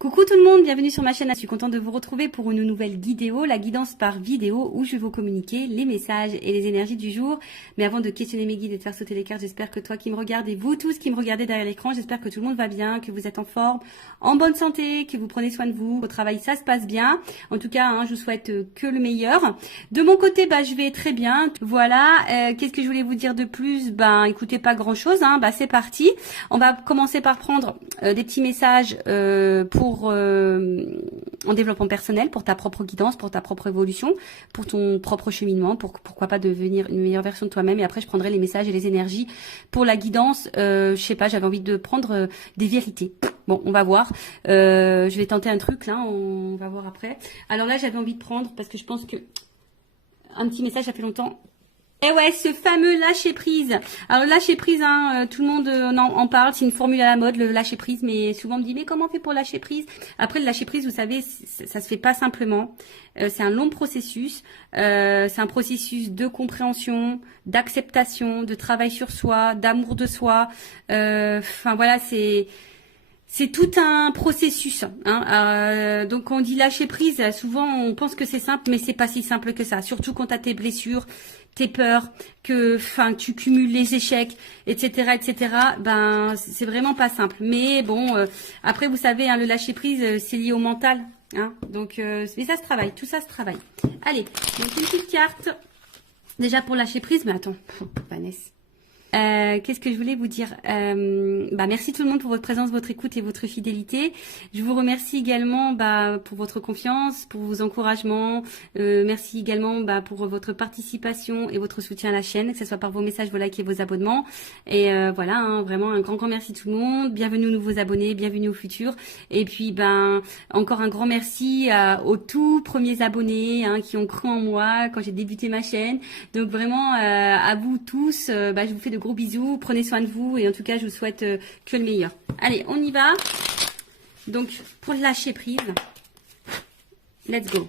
Coucou tout le monde, bienvenue sur ma chaîne. Je suis contente de vous retrouver pour une nouvelle vidéo, la guidance par vidéo où je vais vous communiquer les messages et les énergies du jour. Mais avant de questionner mes guides et de faire sauter les cartes, j'espère que toi qui me regardes et vous tous qui me regardez derrière l'écran, j'espère que tout le monde va bien, que vous êtes en forme, en bonne santé, que vous prenez soin de vous, au travail ça se passe bien. En tout cas, je vous souhaite que le meilleur. De mon côté, je vais très bien. Voilà, qu'est-ce que je voulais vous dire de plus? Écoutez, pas grand chose, c'est parti. On va commencer par prendre des petits messages en développement personnel, pour ta propre guidance, pour ta propre évolution, pour ton propre cheminement, pourquoi pas devenir une meilleure version de toi-même. Et après, je prendrai les messages et les énergies pour la guidance. Je sais pas, j'avais envie de prendre des vérités. Bon, on va voir. Je vais tenter un truc là, on va voir après. Alors là, j'avais envie de prendre, parce que je pense que un petit message, ça fait longtemps. Et ouais, ce fameux lâcher prise. Alors le lâcher prise, tout le monde en parle, c'est une formule à la mode, le lâcher prise, mais souvent on me dit mais comment on fait pour lâcher prise? Après le lâcher prise, vous savez, ça se fait pas simplement. C'est un long processus. C'est un processus de compréhension, d'acceptation, de travail sur soi, d'amour de soi. Voilà, c'est tout un processus. Donc quand on dit lâcher prise, souvent on pense que c'est simple, mais c'est pas si simple que ça. Surtout quand tu as tes blessures, tes peurs, que tu cumules les échecs, etc., etc. C'est vraiment pas simple. Mais bon, après vous savez, le lâcher prise, c'est lié au mental. Donc mais ça se travaille, tout ça se travaille. Allez, donc une petite carte. Déjà pour lâcher prise, mais attends, Vanessa. Qu'est-ce que je voulais vous dire? Merci tout le monde pour votre présence, votre écoute et votre fidélité. Je vous remercie également pour votre confiance, pour vos encouragements. Merci également pour votre participation et votre soutien à la chaîne, que ce soit par vos messages, vos likes et vos abonnements. Et voilà, vraiment un grand merci tout le monde. Bienvenue aux nouveaux abonnés, bienvenue aux futurs. Et puis encore un grand merci aux tout premiers abonnés qui ont cru en moi quand j'ai débuté ma chaîne. Donc vraiment à vous tous, je vous fais de gros bisous, prenez soin de vous et en tout cas je vous souhaite que le meilleur. Allez, on y va. Donc pour lâcher prise, let's go.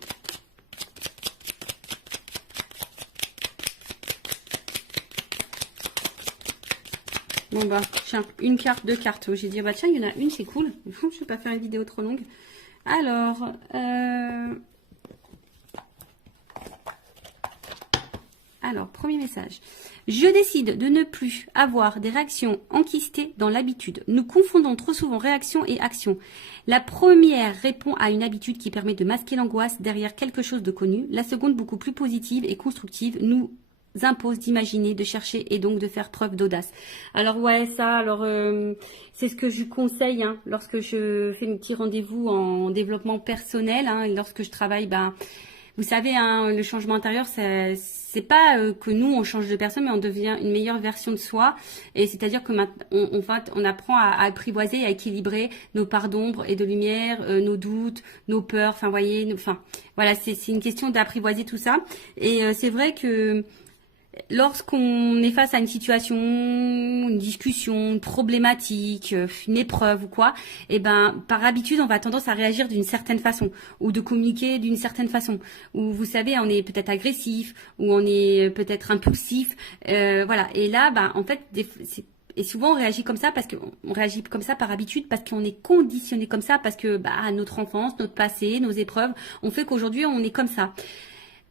Bon tiens, une carte, deux cartes. J'ai dit tiens, il y en a une, c'est cool. Je vais pas faire une vidéo trop longue. Alors, premier message. Je décide de ne plus avoir des réactions enquistées dans l'habitude. Nous confondons trop souvent réaction et action. La première répond à une habitude qui permet de masquer l'angoisse derrière quelque chose de connu. La seconde, beaucoup plus positive et constructive, nous impose d'imaginer, de chercher et donc de faire preuve d'audace. Alors ouais, c'est ce que je conseille lorsque je fais mes petits rendez-vous en développement personnel, et lorsque je travaille, vous savez, le changement intérieur, c'est pas que nous on change de personne, mais on devient une meilleure version de soi. Et c'est-à-dire que on apprend à apprivoiser, à équilibrer nos parts d'ombre et de lumière, nos doutes, nos peurs. Voilà, c'est une question d'apprivoiser tout ça. Et c'est vrai que lorsqu'on est face à une situation, une discussion, une problématique, une épreuve ou quoi, par habitude, on va tendance à réagir d'une certaine façon ou de communiquer d'une certaine façon. Ou vous savez, on est peut-être agressif ou on est peut-être impulsif. Voilà. Et là, en fait, et souvent on réagit comme ça parce qu'on réagit comme ça par habitude, parce qu'on est conditionné comme ça, parce que notre enfance, notre passé, nos épreuves ont fait qu'aujourd'hui on est comme ça.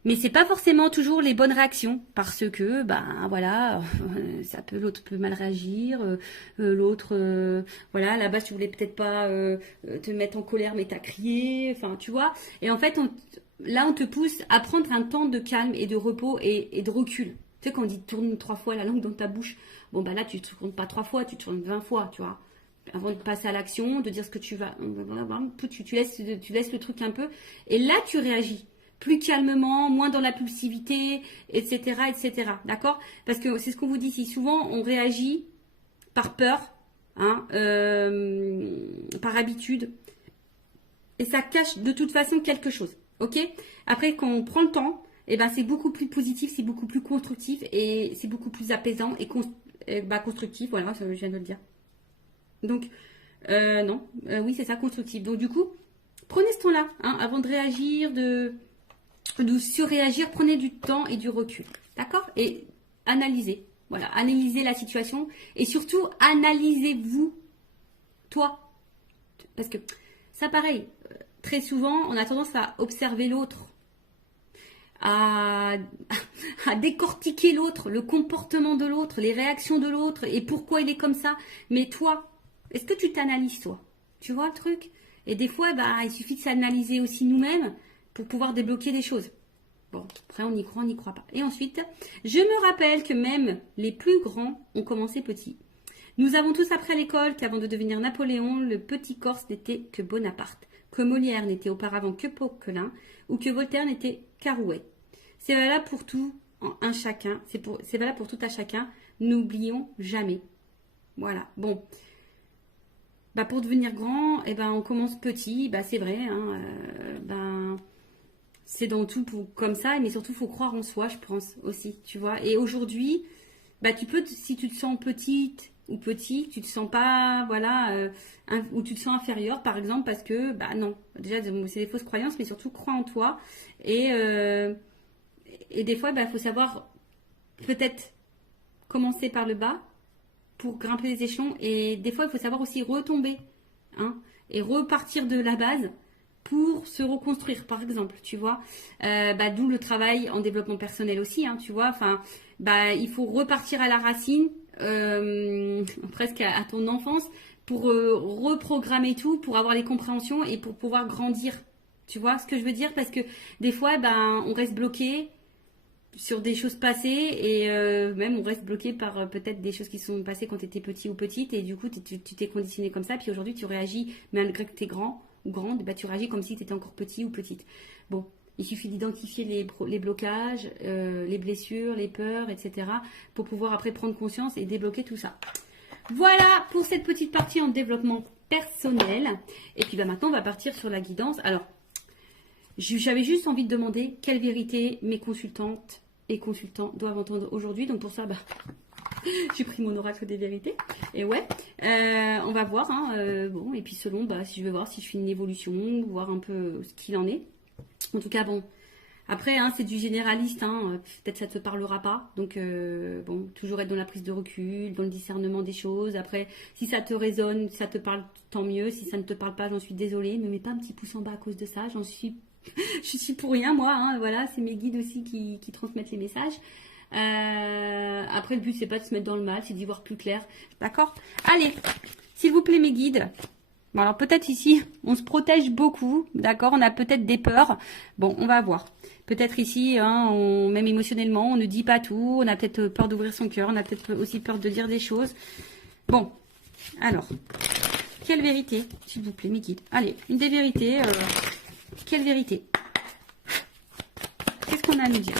Mais c'est pas forcément toujours les bonnes réactions, parce que voilà, l'autre peut mal réagir, l'autre voilà, là-bas tu voulais peut-être pas te mettre en colère mais t'as crié, tu vois. Et en fait on te pousse à prendre un temps de calme et de repos et de recul. Tu sais, quand on dit tourne 3 fois la langue dans ta bouche, là tu tournes pas 3 fois, tu tournes 20 fois, tu vois. Avant de passer à l'action, de dire ce que tu vas, tu laisses le truc un peu, et là tu réagis plus calmement, moins dans l'impulsivité, etc., etc. D'accord? Parce que c'est ce qu'on vous dit ici. Souvent, on réagit par peur, par habitude, et ça cache de toute façon quelque chose. Ok? Après, quand on prend le temps, c'est beaucoup plus positif, c'est beaucoup plus constructif, et c'est beaucoup plus apaisant et constructif. Voilà, je viens de le dire. Donc, non, oui, c'est ça, constructif. Donc, du coup, prenez ce temps-là, avant de réagir, de surréagir, prenez du temps et du recul, d'accord? Et analysez, voilà, analysez la situation et surtout analysez-vous, toi, parce que Ça pareil, très souvent, on a tendance à observer l'autre, à, à décortiquer l'autre, le comportement de l'autre, les réactions de l'autre et pourquoi il est comme ça. Mais toi, est-ce que tu t'analyses toi? Tu vois le truc? Et des fois, bah, il suffit de s'analyser aussi nous-mêmes pour pouvoir débloquer des choses. Bon, après on y croit, on n'y croit pas. Et ensuite, je me rappelle que même les plus grands ont commencé petits. Nous avons tous appris à l'école qu'avant de devenir Napoléon, le petit Corse n'était que Bonaparte, que Molière n'était auparavant que Poquelin, ou que Voltaire n'était qu'Arouet. C'est valable pour tout un chacun, c'est valable pour tout un chacun, n'oublions jamais. Voilà, bon. Bah pour devenir grand, eh ben on commence petit, bah c'est vrai, hein, c'est dans tout comme ça, mais surtout il faut croire en soi, je pense aussi, tu vois. Et aujourd'hui, bah tu peux, si tu te sens petite ou petit, tu te sens pas, voilà, ou tu te sens inférieur, par exemple, parce que, bah non, déjà c'est des fausses croyances, mais surtout crois en toi. Et des fois, bah faut savoir peut-être commencer par le bas pour grimper les échelons, et des fois il faut savoir aussi retomber, hein, et repartir de la base pour se reconstruire, par exemple, tu vois. D'où le travail en développement personnel aussi, hein, tu vois. Enfin, il faut repartir à la racine, presque à ton enfance, pour reprogrammer tout, pour avoir les compréhensions et pour pouvoir grandir. Tu vois ce que je veux dire? Parce que des fois, on reste bloqué sur des choses passées et même on reste bloqué par peut-être des choses qui sont passées quand tu étais petit ou petite et du coup tu t'es conditionné comme ça, puis aujourd'hui tu réagis malgré que tu es grand ou grande, tu réagis comme si tu étais encore petit ou petite. Bon, il suffit d'identifier les blocages, les blessures, les peurs, etc. pour pouvoir après prendre conscience et débloquer tout ça. Voilà pour cette petite partie en développement personnel. Et puis maintenant on va partir sur la guidance. Alors, j'avais juste envie de demander quelle vérité mes consultantes et consultants doivent entendre aujourd'hui. Donc pour ça, j'ai pris mon oracle des vérités. Et ouais, on va voir. Bon, et puis selon, si je veux voir si je fais une évolution, voir un peu ce qu'il en est. En tout cas, bon. Après, c'est du généraliste. Peut-être ça ne te parlera pas. Donc, bon, toujours être dans la prise de recul, dans le discernement des choses. Après, si ça te résonne, si ça te parle, tant mieux. Si ça ne te parle pas, j'en suis désolée. Ne me mets pas un petit pouce en bas à cause de ça. Je suis pour rien, moi. Voilà, c'est mes guides aussi qui transmettent les messages. Après, le but, c'est pas de se mettre dans le mal, c'est d'y voir plus clair. D'accord? Allez, s'il vous plaît, mes guides. Bon, alors peut-être ici, on se protège beaucoup, d'accord? On a peut-être des peurs. Bon, on va voir. Peut-être ici, même émotionnellement, on ne dit pas tout. On a peut-être peur d'ouvrir son cœur. On a peut-être aussi peur de dire des choses. Bon, alors, quelle vérité, s'il vous plaît, mes guides? Allez, une des vérités. Quelle vérité? Qu'est-ce qu'on a à nous dire?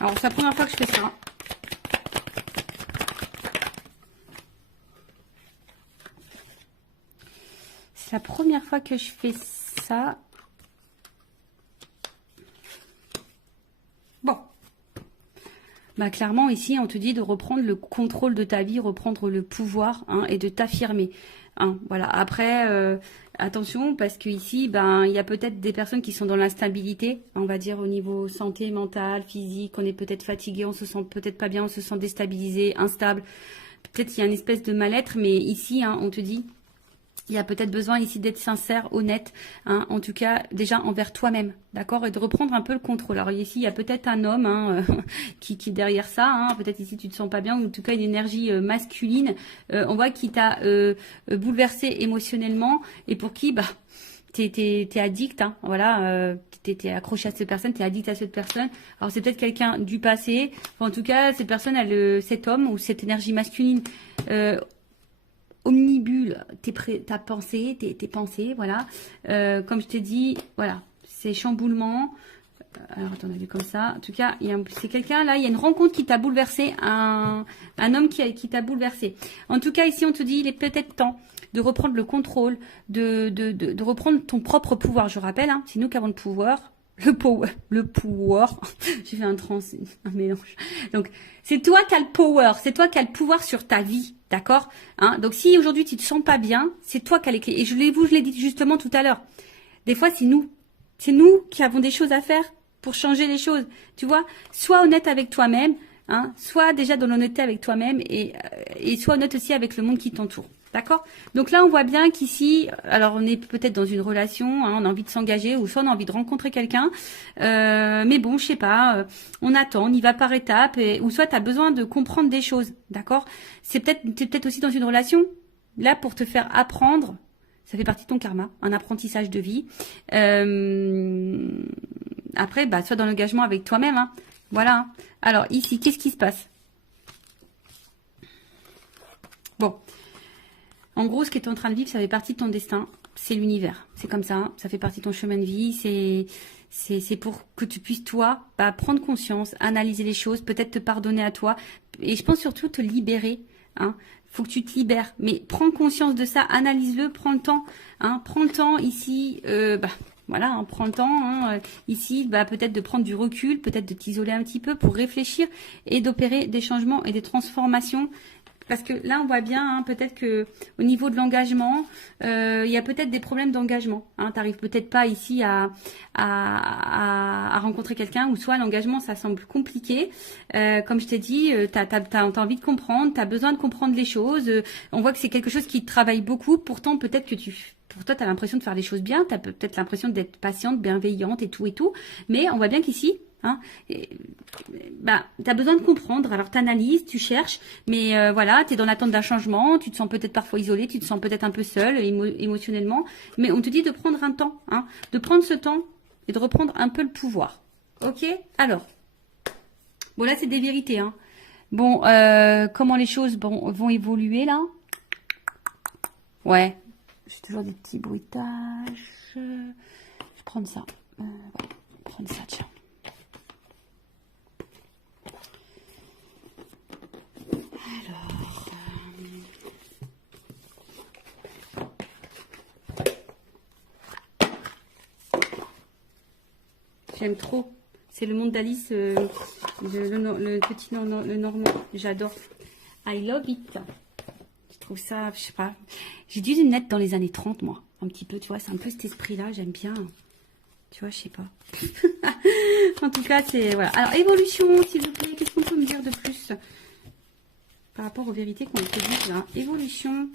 Alors, c'est la première fois que je fais ça. C'est la première fois que je fais ça. Bon. Clairement, ici, on te dit de reprendre le contrôle de ta vie, reprendre le pouvoir, et de t'affirmer. Voilà. Après, attention, parce qu'ici, il y a peut-être des personnes qui sont dans l'instabilité, on va dire au niveau santé, mentale, physique, on est peut-être fatigué, on se sent peut-être pas bien, on se sent déstabilisé, instable. Peut-être qu'il y a une espèce de mal-être, mais ici, on te dit, il y a peut-être besoin ici d'être sincère, honnête, en tout cas déjà envers toi-même, d'accord, et de reprendre un peu le contrôle. Alors ici, il y a peut-être un homme qui est derrière ça, peut-être ici tu te sens pas bien, ou en tout cas une énergie masculine, on voit qui t'a bouleversé émotionnellement, et pour qui, t'es addict, voilà, t'es accroché à cette personne, t'es addict à cette personne. Alors c'est peut-être quelqu'un du passé, en tout cas cette personne, cet homme ou cette énergie masculine, omnibule ta pensée, tes pensées, voilà. Comme je t'ai dit, voilà, c'est chamboulement. Alors, attends, on a vu comme ça. En tout cas, c'est quelqu'un, là, il y a une rencontre qui t'a bouleversé, un homme qui t'a bouleversé. En tout cas, ici, on te dit, il est peut-être temps de reprendre le contrôle, de reprendre ton propre pouvoir. Je rappelle, c'est nous qui avons le pouvoir. le power, j'ai fait un mélange. Donc, c'est toi qui as le power, c'est toi qui as le pouvoir sur ta vie, d'accord, hein? Donc, si aujourd'hui tu te sens pas bien, c'est toi qui as les clés. Et je l'ai dit justement tout à l'heure. Des fois, c'est nous qui avons des choses à faire pour changer les choses. Tu vois, sois honnête avec toi-même, hein, sois déjà dans l'honnêteté avec toi-même et sois honnête aussi avec le monde qui t'entoure. D'accord? Donc là, on voit bien qu'ici, alors on est peut-être dans une relation, hein, on a envie de s'engager ou soit on a envie de rencontrer quelqu'un. Mais bon, je sais pas, on attend, on y va par étapes ou soit tu as besoin de comprendre des choses. D'accord? T'es peut-être aussi dans une relation là pour te faire apprendre. Ça fait partie de ton karma, un apprentissage de vie. Après, bah, sois dans l'engagement avec toi-même. Hein. Voilà. Alors ici, qu'est-ce qui se passe? Bon. En gros, ce que tu es en train de vivre, ça fait partie de ton destin. C'est l'univers. C'est comme ça. Ça fait partie de ton chemin de vie. C'est pour que tu puisses, toi, bah, prendre conscience, analyser les choses, peut-être te pardonner à toi. Et je pense surtout te libérer. Hein. Faut que tu te libères. Mais prends conscience de ça. Analyse-le. Prends le temps. Hein. Prends le temps ici. Voilà, hein, prends le temps. Hein, ici, bah, peut-être de prendre du recul, peut-être de t'isoler un petit peu pour réfléchir et d'opérer des changements et des transformations. Parce que là, on voit bien, hein, peut-être que au niveau de l'engagement, il y a peut-être des problèmes d'engagement. Hein, tu n'arrives peut-être pas ici à rencontrer quelqu'un, ou soit l'engagement, ça semble compliqué. Comme je t'ai dit, tu as envie de comprendre, tu as besoin de comprendre les choses. On voit que c'est quelque chose qui te travaille beaucoup. Pourtant, peut-être que pour toi, tu as l'impression de faire les choses bien. Tu as peut-être l'impression d'être patiente, bienveillante et tout et tout. Mais on voit bien qu'ici, hein, bah, tu as besoin de comprendre, alors tu analyses, tu cherches, mais voilà, tu es dans l'attente d'un changement, tu te sens peut-être parfois isolé, tu te sens peut-être un peu seul émotionnellement, mais on te dit de prendre un temps, hein, de prendre ce temps et de reprendre un peu le pouvoir. Ok? Alors, bon là c'est des vérités. Hein. Bon, comment les choses vont évoluer là? Ouais, j'ai toujours des petits bruitages. Je vais prendre ça. Voilà, prendre ça, tiens. J'aime trop. C'est le monde d'Alice, le petit le normand. J'adore. I love it. Je trouve ça, je sais pas. J'ai dû naître dans les années 30, moi. Un petit peu, tu vois. C'est un peu cet esprit-là. J'aime bien. Tu vois, je sais pas. En tout cas, c'est... Voilà. Alors, évolution, s'il vous plaît. Qu'est-ce qu'on peut me dire de plus par rapport aux vérités qu'on te dit là? Évolution.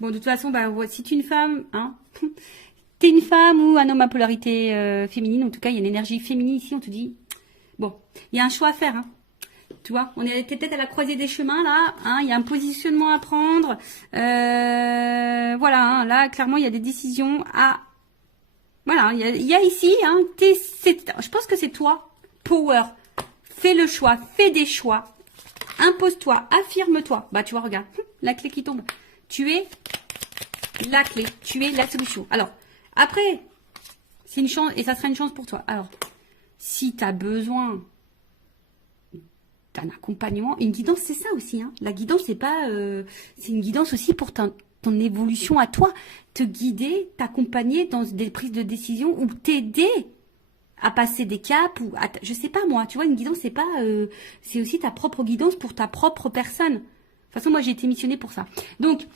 Bon, de toute façon, bah, si tu es une femme, hein, t'es une femme ou un homme à polarité féminine, en tout cas, il y a une énergie féminine ici, on te dit, bon, il y a un choix à faire, hein. Tu vois, on est peut-être à la croisée des chemins, là, hein, il y a un positionnement à prendre, voilà, hein, là, clairement, il y a des décisions à, voilà, il y a ici, hein, je pense que c'est toi, power, fais le choix, fais des choix, impose-toi, affirme-toi, bah, tu vois, regarde, la clé qui tombe. Tu es la clé, tu es la solution. Alors, après, c'est une chance, et ça sera une chance pour toi. Alors, si tu as besoin d'un accompagnement, une guidance, c'est ça aussi. Hein. La guidance, c'est pas, c'est une guidance aussi pour ton évolution à toi. Te guider, t'accompagner dans des prises de décision ou t'aider à passer des caps ou je sais pas moi. Tu vois, une guidance, c'est pas, c'est aussi ta propre guidance pour ta propre personne. De toute façon, moi, j'ai été missionnée pour ça. Donc,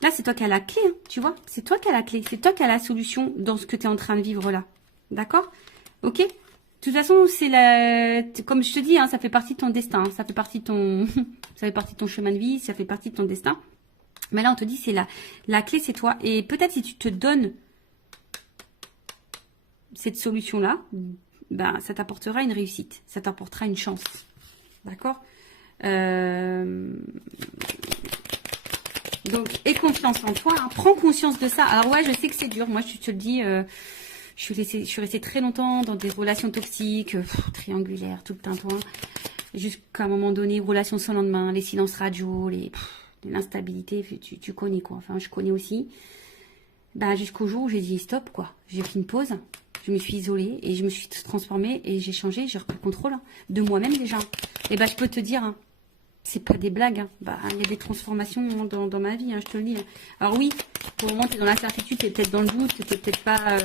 là, c'est toi qui as la clé, hein, tu vois. C'est toi qui as la clé. C'est toi qui as la solution dans ce que tu es en train de vivre là. D'accord? Ok? De toute façon, c'est comme je te dis, hein, ça fait partie de ton destin. Hein, ça fait partie de ton chemin de vie. Ça fait partie de ton destin. Mais là, on te dit, c'est la clé, c'est toi. Et peut-être si tu te donnes cette solution-là, ben, ça t'apportera une réussite. Ça t'apportera une chance. D'accord? Donc, aie confiance en toi, hein. Prends conscience de ça. Alors ouais, je sais que c'est dur. Moi, je te le dis, je suis restée très longtemps dans des relations toxiques, triangulaires, tout le tintouin, jusqu'à un moment donné, relations sans lendemain, les silences radio, l'instabilité, tu connais quoi. Enfin, je connais aussi. Bah, jusqu'au jour où j'ai dit stop, quoi. J'ai pris une pause, je me suis isolée et je me suis transformée et j'ai changé, j'ai repris le contrôle, hein, de moi-même déjà. Et bah, je peux te dire, hein, c'est pas des blagues. Hein. Bah, il y a des transformations dans ma vie, hein, je te le dis. Alors oui, pour le moment, tu es dans l'incertitude, tu es peut-être dans le doute, tu n'es peut-être pas...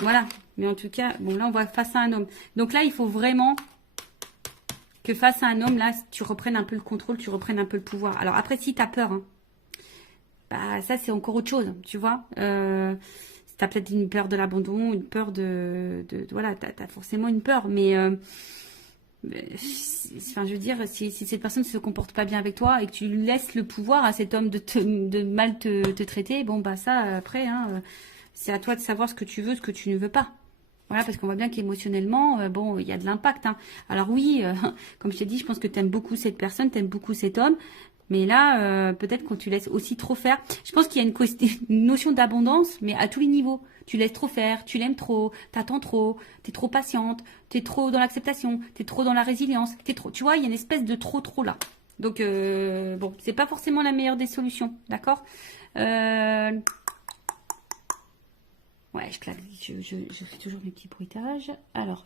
voilà. Mais en tout cas, bon, là, on va face à un homme. Donc là, il faut vraiment que face à un homme, là, tu reprennes un peu le contrôle, tu reprennes un peu le pouvoir. Alors après, si tu as peur, hein, bah, ça, c'est encore autre chose, tu vois. Tu as peut-être une peur de l'abandon, une peur voilà, tu as forcément une peur, mais... enfin, je veux dire, si cette personne ne se comporte pas bien avec toi et que tu laisses le pouvoir à cet homme de mal te traiter, bon, bah ça, après, hein, c'est à toi de savoir ce que tu veux, ce que tu ne veux pas. Voilà, parce qu'on voit bien qu'émotionnellement, bon, il y a de l'impact. Hein. Alors oui, comme je t'ai dit, je pense que tu aimes beaucoup cette personne, tu aimes beaucoup cet homme. Mais là, peut-être quand tu laisses aussi trop faire. Je pense qu'il y a une notion d'abondance, mais à tous les niveaux. Tu laisses trop faire, tu l'aimes trop, t'attends trop, t'es trop patiente, t'es trop dans l'acceptation, t'es trop dans la résilience, t'es trop. Tu vois, il y a une espèce de trop là. Donc, bon, c'est pas forcément la meilleure des solutions, d'accord Ouais, je fais toujours mes petits bruitages. Alors,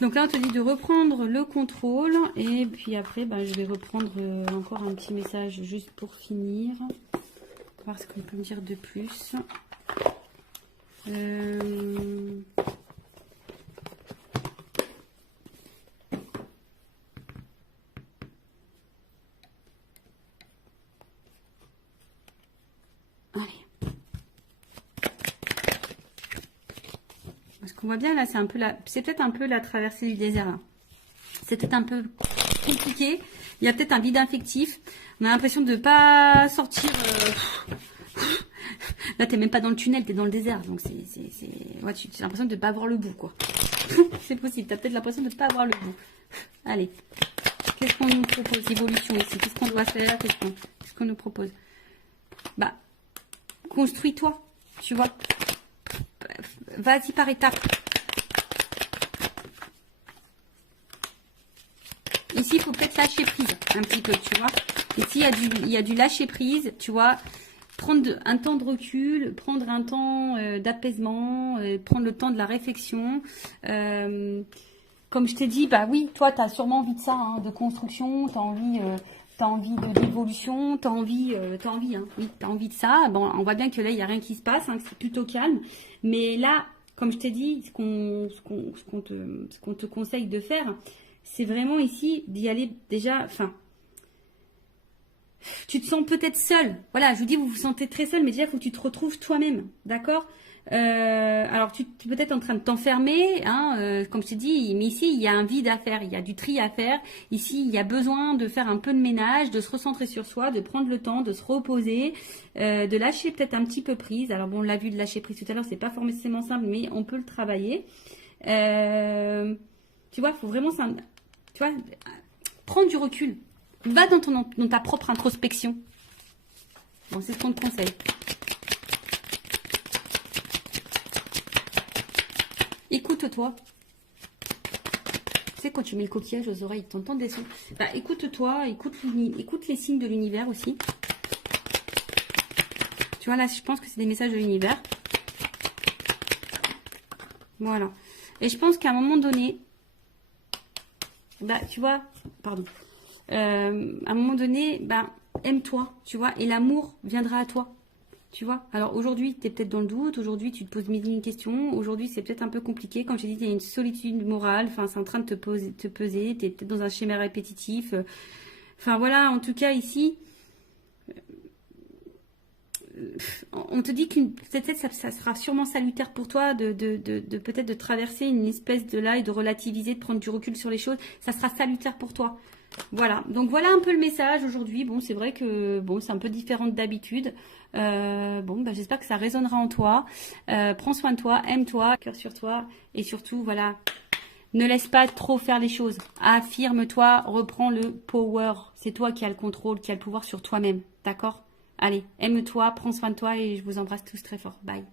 donc là, on te dit de reprendre le contrôle. Et puis après, bah, je vais reprendre encore un petit message juste pour finir. Voir ce qu'on peut me dire de plus. Allez. Parce qu'on voit bien là, c'est peut-être un peu la traversée du désert. Là. C'est peut-être un peu compliqué. Il y a peut-être un vide affectif. On a l'impression de ne pas sortir. Là, t'es même pas dans le tunnel, t'es dans le désert. Donc, ouais, tu as l'impression de ne pas avoir le bout, quoi. C'est possible. T'as peut-être l'impression de ne pas avoir le bout. Allez. Qu'est-ce qu'on nous propose? Évolution ici. Qu'est-ce qu'on doit faire? Qu'est-ce qu'on nous propose? Bah, construis-toi. Tu vois. Vas-y par étapes. Ici, il faut peut-être lâcher prise un petit peu, tu vois. Ici, il y a du lâcher prise, tu vois. Prendre un temps de recul, prendre un temps d'apaisement, prendre le temps de la réflexion. Comme je t'ai dit, bah oui, toi, tu as sûrement envie de ça, hein, de construction, tu as envie d'évolution, tu as envie, hein, oui, tu as envie de ça. Bon, on voit bien que là, il n'y a rien qui se passe, hein, que c'est plutôt calme. Mais là, comme je t'ai dit, ce qu'on te conseille de faire, c'est vraiment ici d'y aller déjà, enfin, tu te sens peut-être seul. Voilà, je vous dis, vous vous sentez très seul, mais déjà, il faut que tu te retrouves toi-même, d'accord? Alors, tu es peut-être en train de t'enfermer, hein, comme je t'ai dit, mais ici, il y a un vide à faire, il y a du tri à faire. Ici, il y a besoin de faire un peu de ménage, de se recentrer sur soi, de prendre le temps, de se reposer, de lâcher peut-être un petit peu prise. Alors, bon, on l'a vu de lâcher prise tout à l'heure, c'est pas forcément simple, mais on peut le travailler. Tu vois, il faut vraiment... Tu vois, prendre du recul. Va dans ta propre introspection. Bon, c'est ce qu'on te conseille. Écoute-toi. Tu sais, quand tu mets le coquillage aux oreilles, tu entends des sons. Bah, écoute-toi, écoute les signes de l'univers aussi. Tu vois, là, je pense que c'est des messages de l'univers. Voilà. Et je pense qu'à un moment donné, bah, tu vois, pardon. À un moment donné, bah, aime-toi, tu vois, et l'amour viendra à toi, tu vois. Alors aujourd'hui, tu es peut-être dans le doute, aujourd'hui, tu te poses mille et une questions, aujourd'hui, c'est peut-être un peu compliqué, comme j'ai dit, il y a une solitude morale, enfin, c'est en train de te peser, tu es peut-être dans un schéma répétitif, enfin, voilà, en tout cas, ici, on te dit qu'une peut-être ça sera sûrement salutaire pour toi de peut-être de traverser une espèce de là et de relativiser, de prendre du recul sur les choses, ça sera salutaire pour toi. Voilà, donc voilà un peu le message aujourd'hui. Bon, c'est vrai que bon, c'est un peu différent d'habitude. Bon, bah, j'espère que ça résonnera en toi. Prends soin de toi, aime-toi, cœur sur toi. Et surtout, voilà, ne laisse pas trop faire les choses. Affirme-toi, reprends le power. C'est toi qui as le contrôle, qui as le pouvoir sur toi-même. D'accord? Allez, aime-toi, prends soin de toi et je vous embrasse tous très fort. Bye.